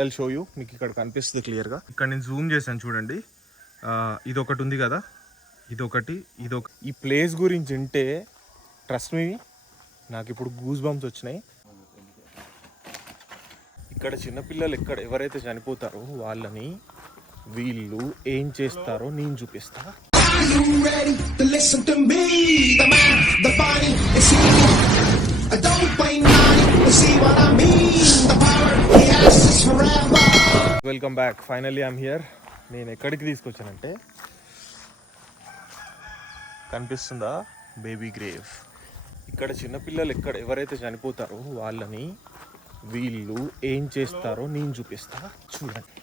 I'll show you. మీకు ఇక్కడ కనిపిస్తుంది క్లియర్గా. ఇక్కడ నేను జూమ్ చేశాను చూడండి. ఇదొకటి ఉంది కదా, ఇదొకటి. ఈ ప్లేస్ గురించి వింటే ట్రస్ట్ మీ, నాకు ఇప్పుడు గూస్ బంప్స్ వచ్చినాయి. ఇక్కడ చిన్నపిల్లలు ఎవరైతే చనిపోతారో వాళ్ళని వీళ్ళు ఏం చేస్తారో నేను చూపిస్తా. Welcome back. Finally I'm here. నేను ఎక్కడికి తీసుకొచ్చానంటే, కనిపిస్తుందా బేబీ గ్రేవ్. ఇక్కడ చిన్నపిల్లలు ఎవరైతే చనిపోతారో వాళ్ళని వీళ్ళు ఏం చేస్తారో నేను చూపిస్తా, చూడండి.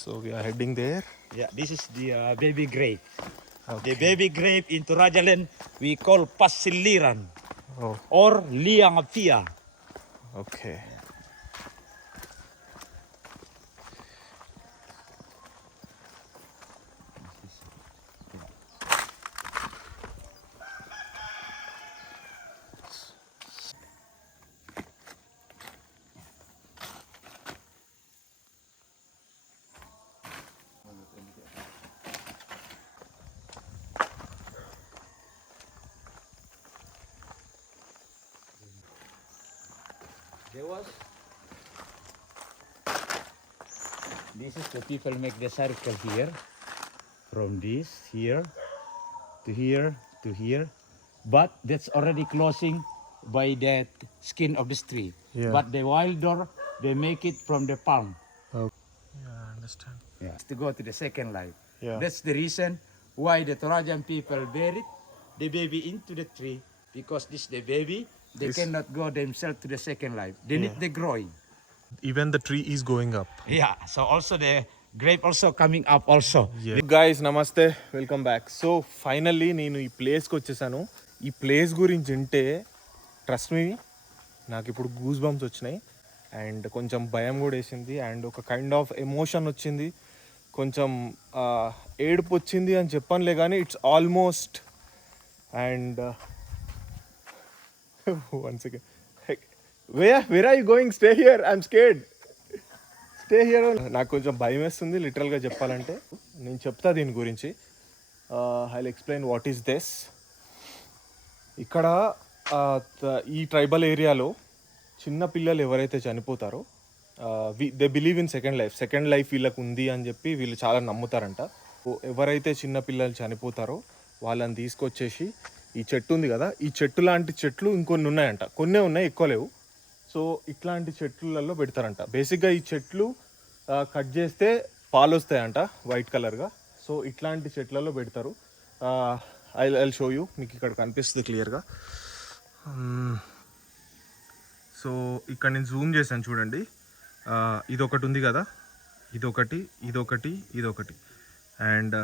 So we are heading there. Yeah, this is the baby grave. Okay. The baby grave in Torajaland we call Pasiliran or Liangapia. Okay. This is the people make the circle here, from this here to here to here, but that's already closing by that skin of this tree. Yeah. But the wild door they make it from the palm. Okay. Yeah, I understand. Yeah. To go to the second life. Yeah. That's the reason why the Torajan people buried the baby into the tree, because this the baby they cannot go themselves to the second life. They need the growing. Even the tree is going up. Yeah, so also the grape also coming up also. Yeah. Guys, namaste, welcome back. So finally నేను ఈ ప్లేస్కి వచ్చేసాను. ఈ place గురించి వింటే trust me, నాకు ఇప్పుడు goose bumps వచ్చినాయి. అండ్ కొంచెం భయం కూడా వేసింది, అండ్ ఒక కైండ్ ఆఫ్ ఎమోషన్ వచ్చింది, కొంచెం ఏడుపు వచ్చింది అని చెప్పనులే కానీ it's almost. And one second, where are you going? Stay here, I'm scared. Stay here. నాకు కొంచెం భయం వేస్తుంది లిటరల్గా చెప్పాలంటే. నేను చెప్తా దీని గురించి. I will explain what is this. ఇక్కడ ఈ ట్రైబల్ ఏరియాలో చిన్న పిల్లలు ఎవరైతే చనిపోతారో they believe in second life వీళ్ళకు ఉంది అని చెప్పి వీళ్ళు చాలా నమ్ముతారంట. ఎవరైతే చిన్న పిల్లలు చనిపోతారో వాళ్ళని తీసుకొచ్చేసి ఈ చెట్టు ఉంది కదా, ఈ చెట్టు లాంటి చెట్లు ఇంకొన్ని ఉన్నాయంట, కొన్నే ఉన్నాయి, ఎక్కువ లేవు. సో ఇట్లాంటి చెట్లలో పెడతారంట. బేసిక్గా ఈ చెట్లు కట్ చేస్తే పాలు వస్తాయంట వైట్ కలర్గా. సో ఇట్లాంటి చెట్లలో పెడతారు. I show you. మీకు ఇక్కడ కనిపిస్తుంది క్లియర్గా. సో ఇక్కడ నేను జూమ్ చేశాను చూడండి. ఇదొకటి ఉంది కదా, ఇదొకటి. అండ్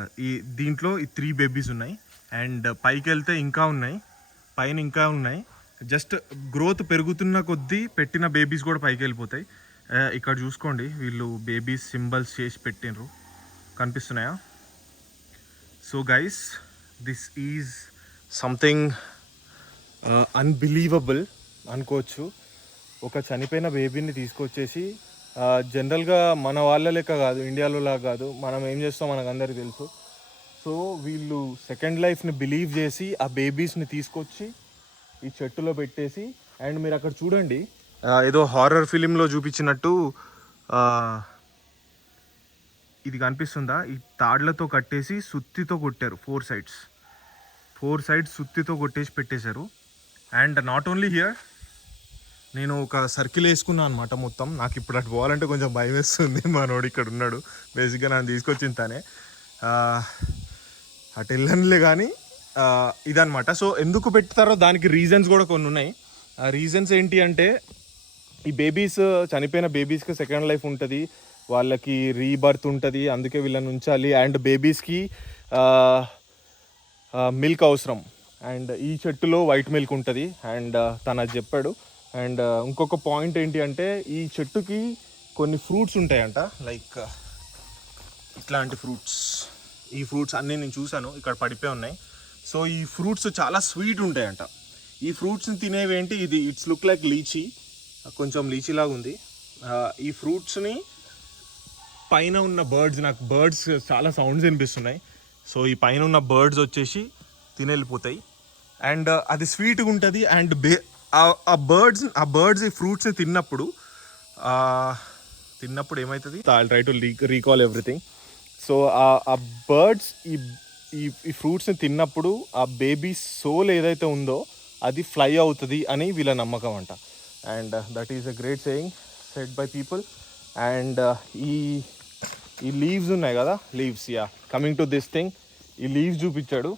దీంట్లో ఈ 3 బేబీస్ ఉన్నాయి. అండ్ పైకి వెళ్తే ఇంకా ఉన్నాయి, పైన ఇంకా ఉన్నాయి. జస్ట్ గ్రోత్ పెరుగుతున్న కొద్దీ పెట్టిన బేబీస్ కూడా పైకి వెళ్ళిపోతాయి. ఇక్కడ చూసుకోండి, వీళ్ళు బేబీస్ సింబల్స్ చేసి పెట్టినరు, కనిపిస్తున్నాయా? So guys, this is something unbelievable అనుకోవచ్చు. ఒక చనిపోయిన బేబీని తీసుకొచ్చేసి, జనరల్గా మన వాళ్ళ లెక్క కాదు, ఇండియాలో లాగా కాదు, మనం ఏం చేస్తాం మనకు అందరికీ తెలుసు. సో వీళ్ళు సెకండ్ లైఫ్ని బిలీవ్ చేసి ఆ బేబీస్ని తీసుకొచ్చి ఈ చెట్టులో పెట్టేసి, అండ్ మీరు అక్కడ చూడండి, ఏదో హారర్ ఫిలింలో చూపించినట్టు ఇది కనిపిస్తుందా, ఈ తాడ్లతో కట్టేసి సుత్తితో కొట్టారు. 4 సైడ్స్ సుత్తితో కొట్టేసి పెట్టేశారు. అండ్ నాట్ ఓన్లీ హియర్, నేను ఒక సర్కిల్ వేసుకున్నాను అనమాట మొత్తం. నాకు ఇప్పుడు అటు పోవాలంటే కొంచెం భయం వేస్తుంది. మనోడు ఇక్కడ ఉన్నాడు, బేసిక్గా నన్ను తీసుకొచ్చింది తానే, అటు వెళ్ళనులే కానీ ఇదనమాట. సో ఎందుకు పెడతారో దానికి రీజన్స్ కూడా కొన్ని ఉన్నాయి. ఆ రీజన్స్ ఏంటి అంటే, ఈ బేబీస్ చనిపోయిన బేబీస్కి సెకండ్ లైఫ్ ఉంటుంది, వాళ్ళకి రీబర్త్ ఉంటుంది, అందుకే వీళ్ళని ఉంచాలి. అండ్ బేబీస్కి మిల్క్ అవసరం, అండ్ ఈ చెట్టులో వైట్ మిల్క్ ఉంటుంది. అండ్ తను అది చెప్పాడు. అండ్ ఇంకొక పాయింట్ ఏంటి అంటే, ఈ చెట్టుకి కొన్ని ఫ్రూట్స్ ఉంటాయంట, లైక్ ఇట్లాంటి ఫ్రూట్స్. ఈ ఫ్రూట్స్ అన్నీ నేను చూశాను, ఇక్కడ పడిపోయి ఉన్నాయి. సో ఈ ఫ్రూట్స్ చాలా స్వీట్ ఉంటాయంట. ఈ ఫ్రూట్స్ని తినేవి ఏంటి, ఇది ఇట్స్ లుక్ లైక్ లీచీ, కొంచెం లీచీ లాగా ఉంది. ఈ ఫ్రూట్స్ని పైన ఉన్న బర్డ్స్, నాకు బర్డ్స్ చాలా సౌండ్స్ వినిపిస్తున్నాయి. సో ఈ పైన ఉన్న బర్డ్స్ వచ్చేసి తినెళ్ళిపోతాయి. అండ్ అది స్వీట్గా ఉంటుంది. అండ్ ఆ బర్డ్స్ ఈ ఫ్రూట్స్ని తిన్నప్పుడు ఏమవుతుంది, I try to recall everything. So ఆ బర్డ్స్ ఈ ఫ్రూట్స్ని తిన్నప్పుడు ఆ బేబీ సోల్ ఏదైతే ఉందో అది ఫ్లై అవుతుంది అని వీళ్ళ నమ్మకం అంట. And that is a great saying said by people. And ఈ లీవ్స్ ఉన్నాయి కదా, leaves, coming to this thing, ఈ లీవ్స్ చూపించాడు.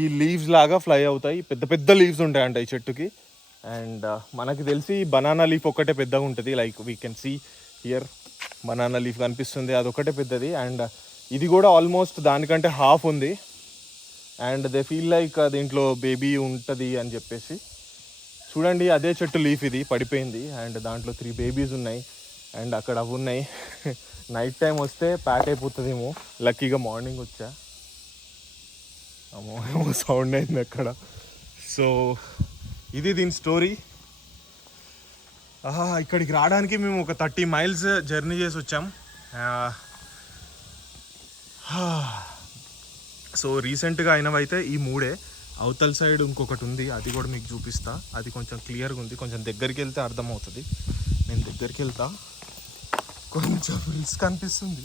ఈ లీవ్స్ లాగా ఫ్లై అవుతాయి, పెద్ద పెద్ద లీవ్స్ ఉంటాయంట ఈ చెట్టుకి. అండ్ మనకి తెలిసి బనానా లీఫ్ ఒక్కటే పెద్దగా ఉంటుంది, like we can see here banana leaf కనిపిస్తుంది, అదొకటే పెద్దది. అండ్ ఇది కూడా ఆల్మోస్ట్ దానికంటే హాఫ్ ఉంది. అండ్ దే ఫీల్ లైక్ దీంట్లో బేబీ ఉంటుంది అని చెప్పేసి. చూడండి, అదే చెట్టు లీఫ్ ఇది పడిపోయింది. అండ్ దాంట్లో 3 బేబీస్ ఉన్నాయి. అండ్ అక్కడ అవి ఉన్నాయి. నైట్ టైం వస్తే ప్యాక్ అయిపోతుందేమో. లక్కీగా మార్నింగ్ వచ్చా, ఏమో సౌండ్ అయింది అక్కడ. సో ఇది దీని స్టోరీ. ఇక్కడికి రావడానికి మేము ఒక 30 మైల్స్ జర్నీ చేసి వచ్చాం. సో రీసెంట్గా అయినవైతే ఈ 3. అవతల సైడ్ ఇంకొకటి ఉంది, అది కూడా మీకు చూపిస్తా. అది కొంచెం క్లియర్గా ఉంది, కొంచెం దగ్గరికి వెళ్తే అర్థమవుతుంది. నేను దగ్గరికి వెళ్తా, కొంచెం రిస్క్ అనిపిస్తుంది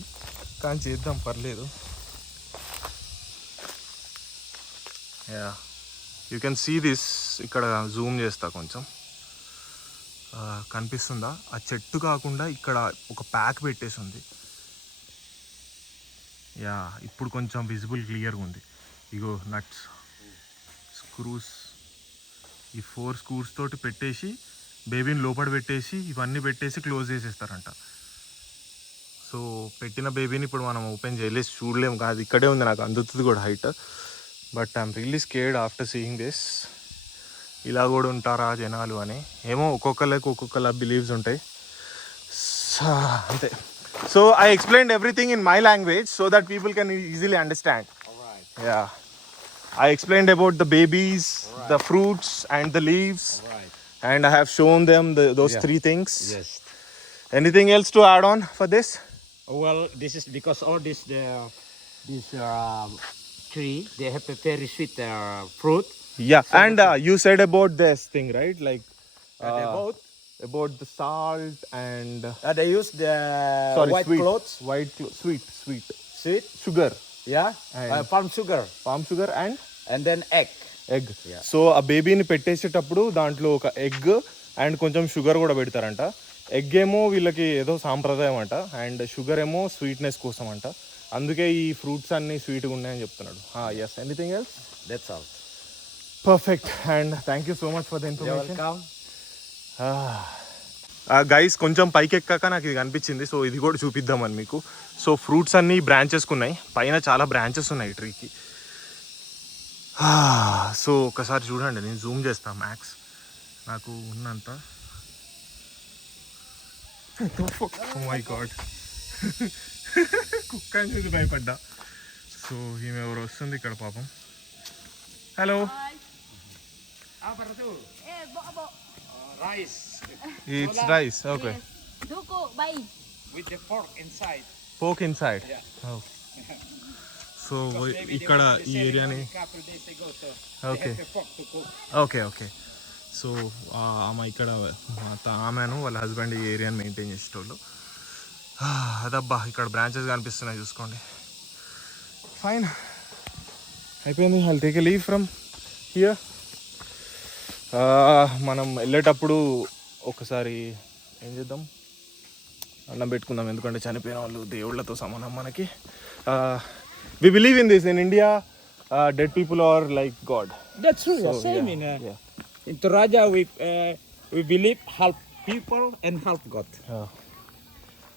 కానీ చేద్దాం, పర్లేదు. You can see this. ఇక్కడ జూమ్ చేస్తా, కొంచెం కనిపిస్తుందా? ఆ చెట్టు కాకుండా ఇక్కడ ఒక ప్యాక్ పెట్టేసి ఉంది. ఇప్పుడు కొంచెం విజిబుల్ క్లియర్గా ఉంది. ఇగో నట్స్, స్క్రూస్, ఈ 4 స్క్రూస్ తోటి పెట్టేసి బేబీని లోపల పెట్టేసి ఇవన్నీ పెట్టేసి క్లోజ్ చేసేస్తారంట. సో పెట్టిన బేబీని ఇప్పుడు మనం ఓపెన్ చేయలేసి చూడలేము కాదు, ఇక్కడే ఉంది, నాకు అందుతుంది కూడా height. But I'm really scared after seeing this. ఇలా కూడా ఉంటారా జనాలు అని. ఏమో ఒక్కొక్కలా బిలీవ్స్ ఉంటాయి, అంతే. So I explained everything in my language so that people can easily understand. Alright. Yeah. I explained about the babies, Alright. the fruits and the leaves. Alright. And I have shown them those 3 things. Yes. Anything else to add on for this? Well, this is because all this tree, they have a very sweet fruit. Yeah. And you said about this thing, right? Like about the salt and They use the white sweet. clothes. Sweet. Sweet. Sugar. Yeah. And Palm sugar and then egg. Yeah. So ఆ బేబీని పెట్టేసేటప్పుడు దాంట్లో ఒక egg and కొంచెం sugar కూడా పెడతారంట. Egg ఏమో వీళ్ళకి ఏదో సాంప్రదాయం అంట, అండ్ షుగర్ ఏమో స్వీట్నెస్ కోసం అంట. అందుకే ఈ ఫ్రూట్స్ అన్నీ స్వీట్గా ఉన్నాయని చెప్తున్నాడు. Yes, anything else? That's all. Perfect. And thank you so much for the information. Welcome. Guys, కొంచెం పైకి ఎక్కాక నాకు ఇది కనిపించింది, సో ఇది కూడా చూపిద్దామని మీకు. సో ఫ్రూట్స్ అన్నీ బ్రాంచెస్కి ఉన్నాయి, పైన చాలా బ్రాంచెస్ ఉన్నాయి ఈ ట్రీకి. సో ఒకసారి చూడండి, నేను జూమ్ చేస్తాను మ్యాక్స్ నాకు ఉన్నంత. మై గాడ్, కుక్క అని చూసి భయపడ్డా. సో ఈమె ఎవరు వస్తుంది ఇక్కడ పాపం. Hello. Rice. It's rice, okay. Yes. Duko, bye. With the pork inside. Pork inside. Yeah. Oh. So ఇక్కడ ఈ ఏరియాని. Couple days ago, so Okay. they have the pork to cook. Okay. So ఆమె ఇక్కడ ఆమెను వాళ్ళ హస్బెండ్ ఈ ఏరియాని maintain చేసేటోళ్ళు. అదబ్బా, ఇక్కడ బ్రాంచెస్ కనిపిస్తున్నాయి చూసుకోండి. ఫైన్, అయిపోయింది. I'll take a leave from here. మనం వెళ్ళేటప్పుడు ఒకసారి ఏం చేద్దాం, అన్నం పెట్టుకుందాం, ఎందుకంటే చనిపోయిన వాళ్ళు దేవుళ్ళతో సమానం మనకి. We believe in this in India. Dead people are like God. That's true. So, same yeah. In Toraja, we believe half people and half God.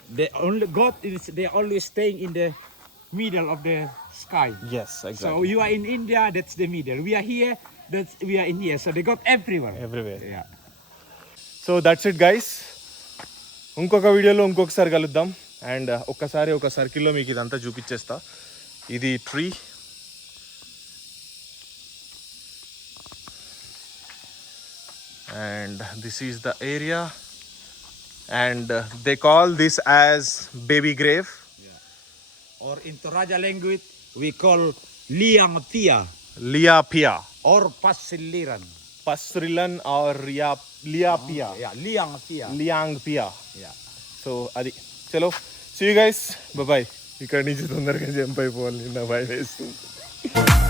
The only God is they always staying in the middle of the sky. Yes, exactly. So you are in India, that's the middle. We are here, we are in here. So they got everywhere. Yeah. So that's it guys. ఇంకొక వీడియోలో ఇంకొకసారి కలుద్దాం. And ఒక సర్కిల్లో మీకు ఇదంతా చూపించేస్తా. ఇది tree, and this is the area, and they call this as baby grave. Or in Toraja language, we call liang tia Liapia, or pasiliran. Pasrilan or Liapia, Yeah, liang tia. Liangpia. Yeah. So అది చలో see you guys bye. ఇక్కడ నుంచి తొందరగా jump అయిపోవాలి, నిన్న భయం వేస్తుంది.